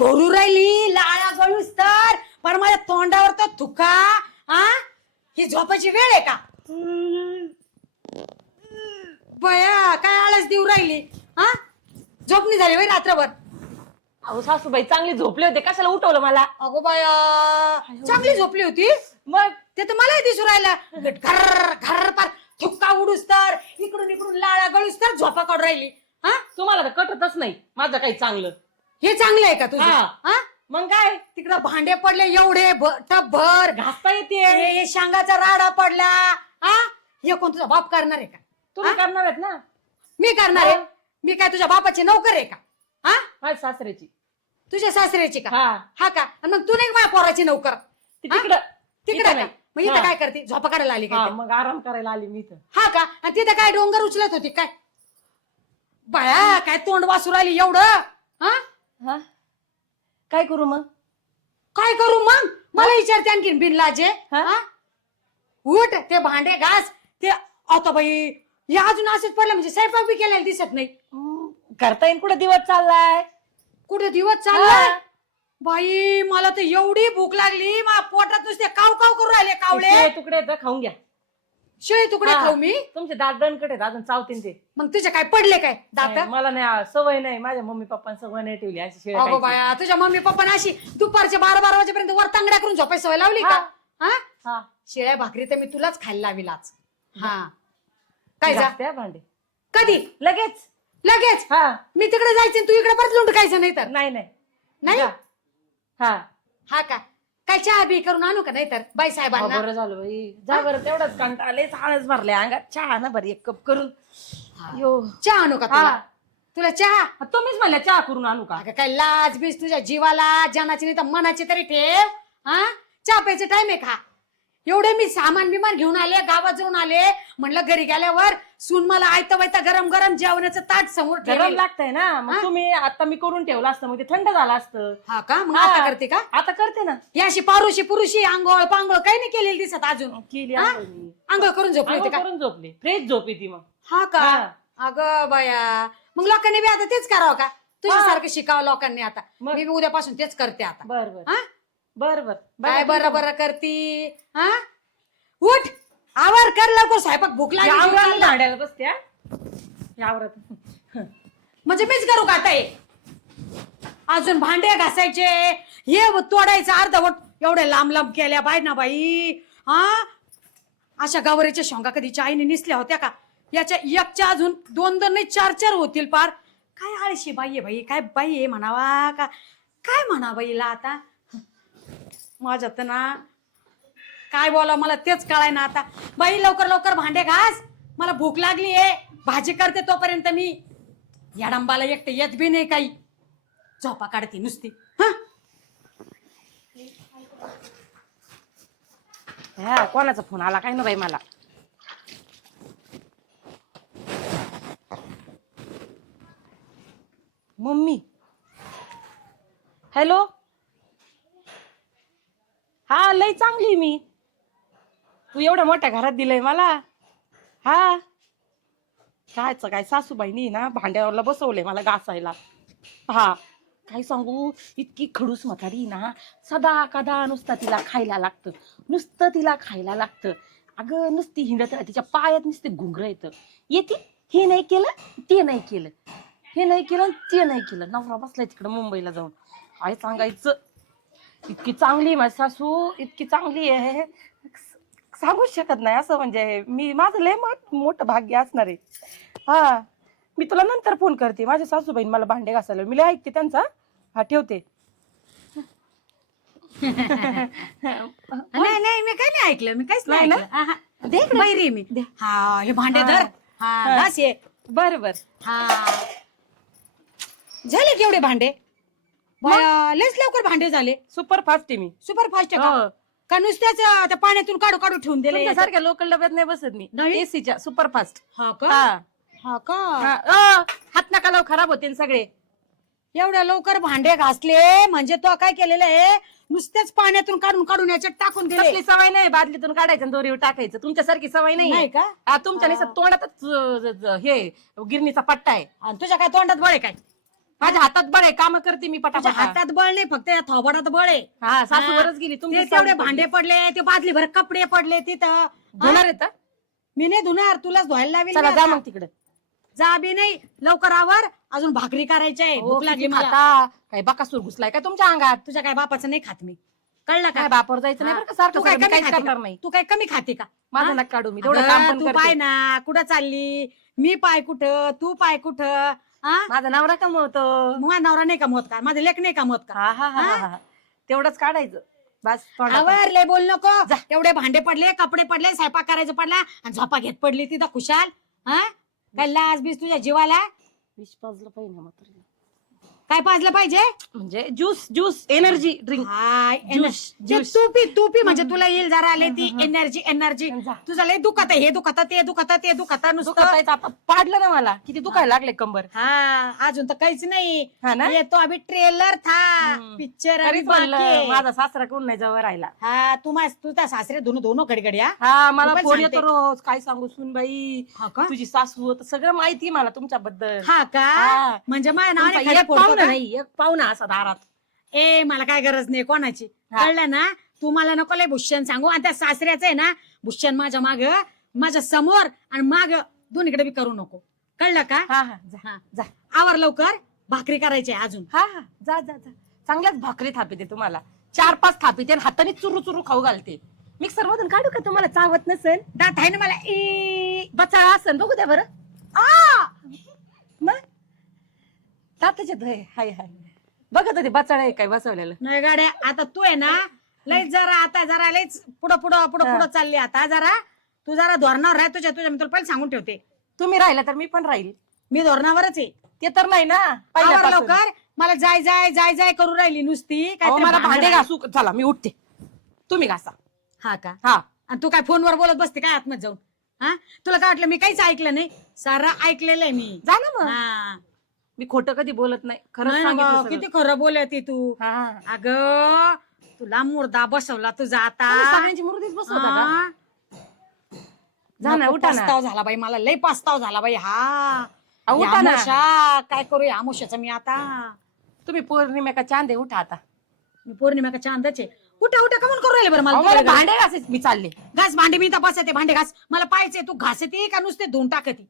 घोरू राहिली लाळा गळूस तर. पण माझ्या तोंडावर तर थुका हा ही झोपायची वेळ आहे का? बया काय आळस देऊ राहिली हा झोपणी झाली वय रात्रभर. अहो सासूबाई चांगली झोपले होते. कशाला उठवलं मला? अगो बाया चांगली झोपली होती? मग? ते तर मलाही दिसू राहिलं. घर घर पार थुक्का उडूस तर. इकडून इकडून लाळा गळूस तर झोपा काढून राहिली हा तुम्हाला तर कटतच नाही. माझं काही चांगलं. हे चांगलं आहे का तुझं? हा. हा? मग काय? तिकडं भांडे पडले एवढे भ- टपभर. घासता येते. हे हे शांगाचा राडा पडला हा? हे कोण तुझा बाप करणार आहे का? तुम्ही करणार आहेत ना? मी करणार आहे? हा. मी काय तुझ्या बापाची नोकर आहे का? हा? माझ्या सासऱ्याची. तुझ्या सासऱ्याची का? हा. हा का? आणि मग तू नाही का माझ्या पोराची नोकर? ती हा? तिकडं तिकडे इथं का? नाही. मग इथं हा. काय करते? झोपा काढायला आली हा, काय मग आराम करायला आली मी तर हा का? आणि तिथं काय डोंगर उचलत होती? काय? बाया काय तोंड वासू राहिली एवढं? हा? हा? काय करू मग? काय करू मग? मला विचारते आणखीन बिनलाजे हा? हा? उठ ते भांडे घास. ते आता बाई हे अजून असंच पडलं म्हणजे स्वयंपाक बी केलेला दिसत नाही. हम्म, करता येईल कुठं दिवस चाललाय? कुठे दिवस चाललाय? हा. बाई मला तर एवढी भूक लागली मा पोटात नुसते काव काव करू राहिले कावळे. तुकडे आहेत, खाऊन घ्या. शिळे तुकडे हा. खाऊ मी? तुमचे दात दणकट आहेत अजून चावतीन ते. मग तुझे काय पडले काय दात? नाही, मला नाही आ- सवय नाही. माझ्या मम्मी पप्पा सवय नाही ठेवली अशी शिळे अगो खायची. बाया तुझ्या मम्मी पप्पाने अशी दुपारच्या बारा बारा वाजेपर्यंत वर तांगड्या करून झोपायची सवय लावली का? हा. हा? शिळ्या भाकरी तर मी तुलाच खायला लावील आज हा. काय जा? घासते हा भांडे. कधी? लगेच. लगेच? हा. मी तिकडे जायचं तू इकडे परत लुंडकायचं नाही तर? नाही नाही. नाही? जा. हा. हा का? काय चहा बी करून आणू का नाही तर बाई हा, साहेबांना बरं झालं बाई. जा बरं तेवढंच कंटाळे झाडच भरले अंगात. चहा ना बरं एक कप करून. यो. चहा आणू का हा. तुला तुला चहा तुम्हीच म्हणल्या चहा करून आणू का? अगं काय लाज बीज तुझ्या जीवाला जनाची नाही तर मनाची तरी ठेव हा? चहा प्यायचं टाइम आहे का? एवढे मी सामान बिमान घेऊन आले गावात जाऊन आले. म्हणलं घरी गेल्यावर सून मला आयतं वायता गरम गरम जेवणाचं ताट समोर गरम ठेवलं लागतंय ना. हा? मग तुम्ही आता मी करून ठेवलं असतं मग ते थंड झालं असतं. हा का? मग हा. आता करते का? आता करते ना. ही अशी पारुशी पुरुषी आंघोळ पांघोळ काही नाही केलेली दिसत अजून. केली हा? आंघोळ मी. आंघोळ करून झोपली आंघोळ होती का? करून झोपली. फ्रेश झोप येते मग. हा का? हा. अगं बाया. मग लोकांनी बी आता तेच करावं का? तुझ्यासारखं शिकावं लोकांनी आता. मग? मी बी उद्यापासून तेच करते आता. बर बर. हा? बर बर. काय बरं बरं करती? हा? उठ! आवर कर लवकर. स्वयंपाक भूक लागली. भांड्याला बसते हा? यावर म्हणजे मीच करू का आता हे? अजून भांडे घासायचे. हे तोडायचं अर्धवट. एवढे लांब लांब केल्या बाय ना बाई. हा? अशा गवारीच्या शेंगा कधी आईने निसल्या होत्या का? याच्या एकच्या अजून दोन दोन नाही चार चार होतील पार. काय आळशी बाई आहे बाई? काय बाई आहे म्हणावा का? काय म्हणा बाईला आता? माझ्यात तर ना काय बोला मला तेच कळाय ना आता. बाई लवकर लवकर भांडे घास. मला भूक लागली आहे. भाजी करते तोपर्यंत मी. या डंबाला एकटे येत बी नाही काही. झोपा काढते नुसती. हा? हा कोणाचा फोन आला काय ना बाई मला? मम्मी. हॅलो? हा लय चांगली मी. तू एवढ्या मोठ्या घरात दिलंय मला. हा. कायच काय सासूबाईनी ना भांड्यावरला बसवलंय मला घासायला. हा. काय सांगू इतकी खडूस म्हातारी ना. सदा कदा नुसतं तिला खायला लागतं. नुसतं तिला खायला लागतं. अगं नुसती हिंडत राहते. तिच्या पायात नुसते घुंगर येतं. येते? हे नाही केलं ते नाही केलं. हे नाही केलं ते नाही केलं. नवरा बसलाय तिकडं मुंबईला जाऊन. काय सांगायचं? इतकी चांगली माझी सासू इतकी चांगली आहे. सांगूच शकत नाही असं म्हणजे मी माझं लय मोठ मोठं भाग्य असणार आहे. हा मी तुला नंतर फोन करते. माझ्या सासूबाईन मला भांडे घासायला मी लय ऐकते त्यांचा. हा ठेवते. नाही नाही मी काय नाही ऐकलं. मी काहीच नाही आहा. बैरी आहे मी. हा हे भांडे. धर. हा घास ये बर बर. हा. झाले केवढे भांडे? बाया, लयच लवकर भांडे झाले. सुपर फास्ट आहे मी. सुपर फास्ट हो. का का नुसत्याच अं, त्या पाण्यातून काढू काढू ठेवून दिले? तुमच्यासारख्या लोकल डब्यात नाही बसत मी. नाही? एसीच्या सुपर फास्ट हा का? हा. का? हा. हात नका लाव खराब होते सगळे. एवढ्या लवकर भांडे घासले म्हणजे तो काय केलेलं आहे? नुसत्याच पाण्यातून काढून काढून याच्यात टाकून दिले. सवय नाही बादलीतून काढायचं आणि दोरीवर टाकायचं. तुमच्यासारखी सवय नाही. नाही का? तुमच्या निसत तोंडातच अ, ज- ज- हे गिरणीचा पट्टा आहे. आणि तुझ्या काय तोंडात बळे काय? माझ्या हातात बळ आहे काम करते मी तुझ्या पटापट. हातात बळ नाही फक्त या थोबाडात बळ आहे. हा सासू हा. बरच गेली तुमचे तेवढे भांडे पडले ते बादली भर कपडे पडले तिथं. धुणार येत मी नाही धुणार तुलाच धुवायला लावेल चला मी जा आता. मग तिकडे. जा बी नाही लवकर आवर अजून भाकरी करायची आहे भूक लागली मला. खाता? काय बाकासूर घुसलाय काय तुमच्या अंगात? तुझ्या काय बापाचं नाही खात मी. कळलं काय का बापावर जायचं नाही हा. बरं का? सारखं तू काय सारखं मी कमी काहीच खाते? करणार का? नाही. तू काय कमी खाते का? माझं हा? नका काढू मी तेवढं काम अगं, पण तू करते. पाय ना कुठं चालली? मी पाय कुठं तू पाय कुठं? हा? माझा नवरा कमवतो. माझा नवरा नाही कमवत का? माझं लेख नाही कमवत का? हा हा हा हा, हा तेवढंच काढायचं. बस तोंडात. आवर लय बोल नको. तेवढे भांडे पडले कपडे पडले स्वयंपाक करायचं पडला आणि झोपा घेत पडली तिथं खुशाल. हा? काय लाज बीज तुझ्या जीवाला? विष पाजलं पाहिजे म्हातारीला. काय पाजलं पाहिजे? म्हणजे ज्यूस ज्यूस. एनर्जी ड्रिंक हाय, ज्यूस, ते ज्यूस. तू पी तू पी म्हणजे तुला येईल जरा आले ती एनर्जी एनर्जी जा. तुझं लय दुखत हे दुखत ते दुखत ते दुखत नुसतं आता पाडलं ना मला. किती दुखायला लागले कंबर. हा अजून तर काहीच नाही. हा ना? येतो अभि ट्रेलर था. हम्म. पिक्चर तरीच म्हणलं माझा सासरा कोण नाही जवळ राहिला. हा तू माझ तू त्या सासरे दोन दोन घडी हा? मला पण फोन सांगते. येतो रोज. काय सांगू सुन बाई हा का? तुझी सासू तर सगळं माहिती आहे मला तुमच्याबद्दल. हा का? हा. म्हणजे माझ्या तुमचा नावाने फोडतो पाहुणा का? नाही एक पाहुणा असा दारात. ए मला काय गरज नाही कोणाची. कळलं ना? तू मला नको लय भूषण सांगू. आणि त्या सासऱ्याचं आहे ना भूषण माझ्या माग माझ्यासमोर आणि माग दोन्हीकडे बी करू नको. कळलं का? हा हा जा हा. जा. आवर लवकर भाकरी करायची आहे अजून. हा हा. जा जा जा. चांगल्याच भाकरी थापिते तुम्हाला. चार पाच थापिते आणि हाताने चुरू चुरू खाऊ घालते. मिक्सर मधून काढू का तुम्हाला? चावत नसेल. दात आहे ना मला. ई बचाळा असेल बघू द्या बरं. आ! दाताचे हाय हाय. बघत होते बचाळ आहे काय बसवलेलं. नाही गाड्या आता तू आहे ना लय जरा आता जरा लयच पुढं पुढं पुढं. पुढं चालली आता जरा तू जरा धोरणावर राह तुझ्या तुझ्या मी तुला पहिले सांगून ठेवते. तुम्ही राहिला तर मी पण राहील. मी धोरणावरच आहे. ते तर नाही ना आवर पहिल्यापासून. लवकर. मला जाय जाय जाय जाय करू राहिली नुसती. अहो, काहीतरी मला भांडण भांडे. घासू. चला मी उठते. तुम्ही घासा. हा का? हा. आणि तू काय फोनवर बोलत बसते काय आतमध्ये जाऊन? हा? तुला काय वाटलं मी काहीच ऐकलं नाही? सारं ऐकलेलं आहे मी. जा ना मग. हा. मी खोटं कधी बोलत नाही. ना सांगितलं सगळं. किती खरं बोलती तू. हा. अग तुला मुर्दा बसवला तुझा तुम्ही आता सगळ्यांची मुर्दीच बसवता का? हा. जा ना नको उठा ना. पस्ताव झाला बाई मला लय पस्ताव झाला बाई हा. अहो, उठा ना. काय करू या आमुष्याचं मी आता? तुम्ही पौर्णिमे का चांदे उठा आता. मी पौर्णिमा का चांदाचे उठा उठा कमून करू राहिले बरं अहो, मला तिकडे भांडे घासायचे मी चालले. घास भांडे मी तपास येते भांडे घास. मला पाहायचे तू घास येते का नुसते धुवून टाकते?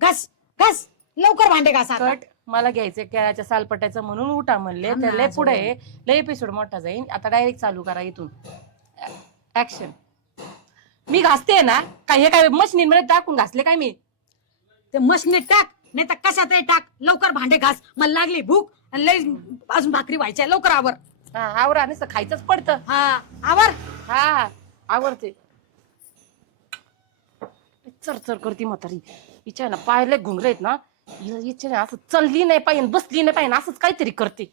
घास घास लवकर भांडे घास आता. कट. मला घ्यायचे केळाच्या सालपट्याचं म्हणून उठा म्हणले. तर लय. पुढे आहे. लय एपिसोड मोठा जाईल आता डायरेक्ट चालू करा इथून. ऍक्शन मी घासते ना काय हे काय मशीन मध्ये टाकून घासले काय मी? ते मशनीत टाक नाही तर कशात टाक. लवकर भांडे घास. मला लागली भूक आणि लय अजून भाकरी व्हायच्या लवकर आवर. हा आवरा नुसतं खायचंच पडतं. हा आवर. हा हा आवडते चर चर करती म्हातारी. हिच्या ना पायले घुंगरे आहेत ना. हि- असं चलली नाही पाहिजे बसली नाही पाहिजे असंच काहीतरी करते.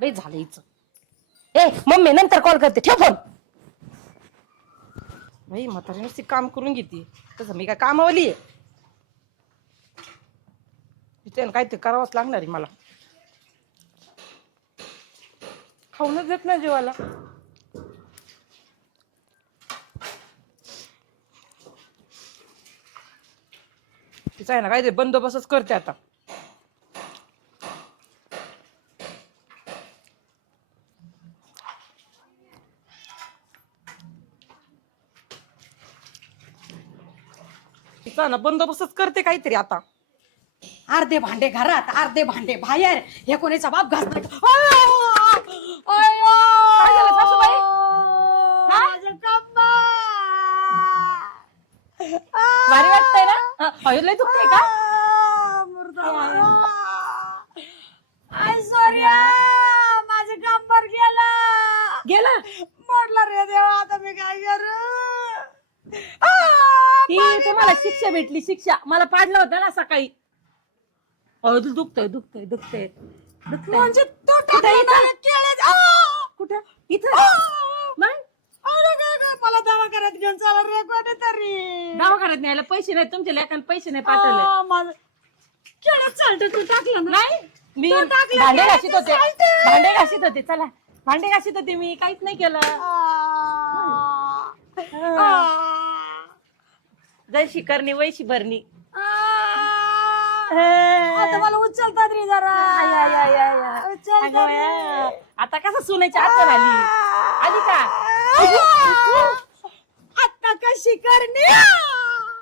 लय झालं हिचं. ए मम्मी नंतर कॉल करते ठेव फोन बाई म्हातारी नुसती काम करून घेते. तसं मी काय कामावली आहे? हिच्या काहीतरी करावंच लागणार आहे मला. खाऊनच देत नाही जेवायला तिचा आहे ना काय ते बंदोबस्तच करते आता. तिचा ना बंदोबस्तच करते काहीतरी आता. अर्धे भांडे घरात अर्धे भांडे बाहेर. हे कोणीचा बाप घासणार नाही काय झालं सासूबाई? हा? भारी वाटतंय ना अयो, लय दुखतंय का ऐश्वर्या माझं कंबर गेला. गेला? मोडला रे देवा आता मी काय करू? ती तुम्हाला शिक्षा भेटली शिक्षा. मला पाडलं होतं ना सकाळी. अहो तू दुखतंय दुखतंय दुखतंय. दुखतंय. म्हणजे तू कुठं टाकलं इथं? मला केळेच. आ! कुठं? इथं आ! मग अरे काय काय, मला दवाखान्यात घेऊन चला रे कोणीतरी. दवाखान्यात न्यायला पैसे नाही तुमच्या लेखान पैसे नाही पाठवले. आ, माझं चालतं तू टाकलं ना? नाही मी तू टाकलं भांडे केळं, घाशीत होते. भांडे घाशीत होते चला. भांडे घाशीत होते मी काहीच नाही केलं. आ. आ. जैशी करणी वैशी भरणी. आ. आता मला उचलतात रे जरा. आय, आय, आय, आय, आय. उचलतात अगं रे. बाया, आता कसं सुनायची आठवण आली आली का? आता कशी करणे?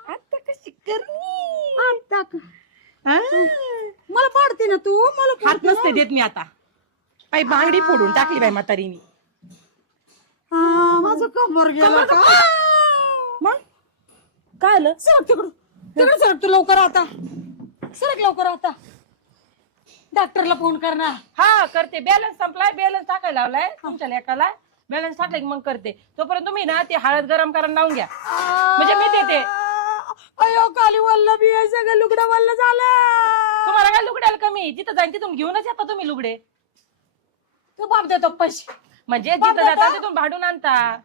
आता कशी करणी? आता क- मला पाडते ना तू? मला हात पाडते नसते देत मी आता. बाई बांगडी फोडून टाकली बाई म्हातारीनी. हा, माझं कंबर गेलं का? मग? काय आलं? सरक तिकडून. तिकडे सरक तू लवकर आता. सरक लवकर आता. डॉक्टरला फोन करणार. हा करते. बॅलन्स संपलाय. बॅलन्स टाकायला लावलाय तुमच्या लेकाला. बॅलन्स टाकला की मग करते. तोपर्यंत तुम्ही ना ते हळद गरम करायला लावून घ्या. म्हणजे मी देते. अयो काली वल्ल बी आहे सगळं लुगडं वल्ल झालं. तुम्हाला काय लुगड्याला कमी जिथं जाईन तिथून घेऊनच येता तुम्ही लुगडे. तू बाप देतो पैसे. म्हणजे जिथं जाता? तिथून भाडून आणता.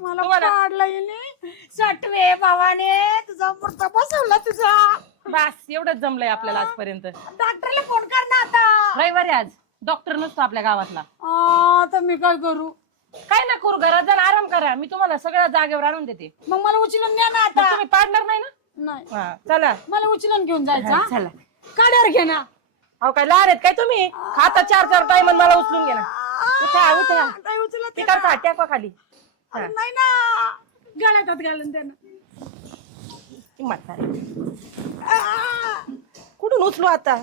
मला तुम्हाला- काढला येणे सटवे भावाने तुझा मूर्ता बसवला तुझा. बस एवढंच जमलंय आपल्याला आजपर्यंत. डॉक्टरला फोन कर ना आता. रविवारी आज. डॉक्टर नसतो आपल्या गावातला. मी काय करू? काय ना करू घरात जाऊन आराम करा. मी तुम्हाला सगळ्या जागेवर आणून देते. मग मला उचलून द्या ना आता. तुम्ही पाडणार नाही ना? नाही. हा, चला. मला उचलून घेऊन जायचं हा? चला. काड्यावर घे ना. अहो काय लहान आहेत काय तुम्ही? खाता चार चार टाइम मला उचलून घे ना. उठा उठा. काय उचलत ते करता टॅकवा खाली. अरे नाही ना. गळ्यात घालून दे ना. ती म्हातारी. कुठून उचलू आता?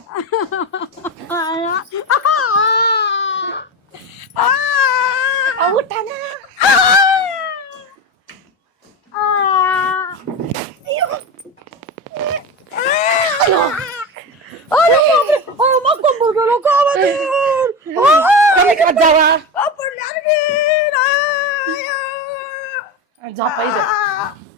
आया. अहो, उठा ना कमी करत जावा झोपा इथं